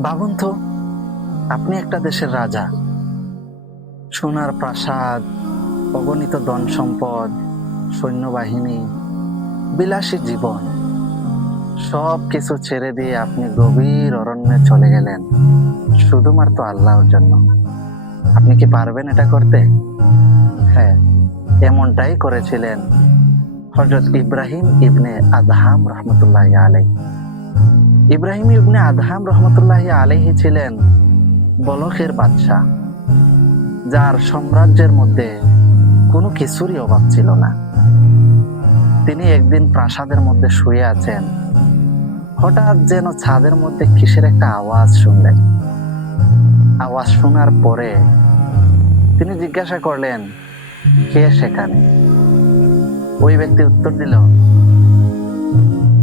ভাবুন তো, আপনি একটা দেশের রাজা, সোনার প্রাসাদ, অগণিত ধন সম্পদ, সৈন্যবাহিনী, বিলাসী জীবন, সব কিছু ছেড়ে দিয়ে আপনি গভীর অরণ্যে চলে গেলেন শুধুমাত্র আল্লাহর জন্য। আপনি কি পারবেন এটা করতে? হ্যাঁ, এমনটাই করেছিলেন হযরত ইব্রাহিম ইবনে আদহাম রহমতুল্লাহ আলাইহি। ইব্রাহিম ইবনে আদহাম রহমতুল্লাহ আলাইহি ছিলেন বলখের বাদশাহ, যার সাম্রাজ্যের মধ্যে কোনো কিছুরই অভাব ছিল না। তিনি একদিন প্রাসাদের মধ্যে শুয়ে আছেন, হঠাৎ যেন ছাদের মধ্যে কিসের একটা আওয়াজ শুনলেন। আওয়াজ শোনার পরে তিনি জিজ্ঞাসা করলেন, কে সেখানে? ওই ব্যক্তি উত্তর দিল,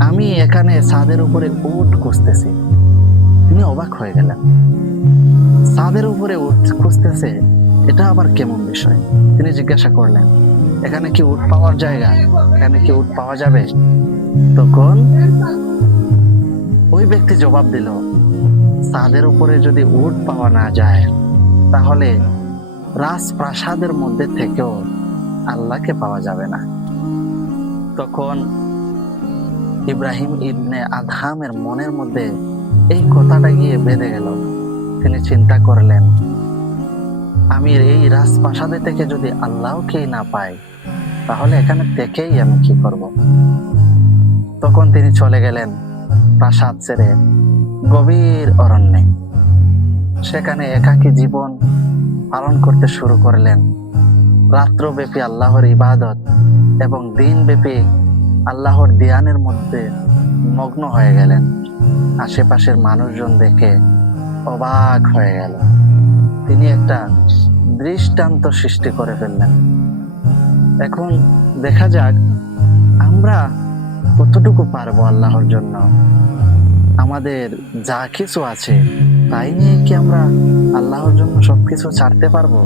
আমি এখানে ছাদের উপরে উট খুঁজতেছি। তিনি অবাক হয়ে গেলেন, ছাদের উপরে উট খুঁজতেছে, এটা আবার কেমন বিষয়? তিনি জিজ্ঞাসা করলেন, এখানে কি উট পাওয়ার জায়গা? এখানে কি উট পাওয়া যাবে? তখন ওই ব্যক্তি জবাব দিল, ছাদের উপরে যদি উট পাওয়া না যায়, তাহলে রাজপ্রাসাদের মধ্যে থেকেও আল্লাহকে পাওয়া যাবে না। তখন ইব্রাহিম ইবনে আদহামের মনের মধ্যে এই কথাটা গিয়ে বেঁধে গেল। তিনি চিন্তা করলেন, আমি এই রাজপ্রাসাদে থেকে যদি আল্লাহকেই না পাই, তাহলে এখানে থেকেই আমি কি করব? তখন তিনি চলে গেলেন প্রাসাদ ছেড়ে গভীর অরণ্যে। সেখানে একাকী জীবন পালন করতে শুরু করলেন। রাত্রব্যাপী আল্লাহর ইবাদত এবং দিনব্যাপী আল্লাহর ধ্যানের মধ্যে মগ্ন হয়ে গেলেন। আশেপাশের মানুষজন দেখে অবাক হয়ে গেল। তিনি একটা দৃষ্টান্ত সৃষ্টি করে ফেললেন। এখন দেখা যাক আমরা কতটুকু পারবো আল্লাহর জন্য। আমাদের যা কিছু আছে তাই নিয়ে কি আমরা আল্লাহর জন্য সবকিছু ছাড়তে পারবো?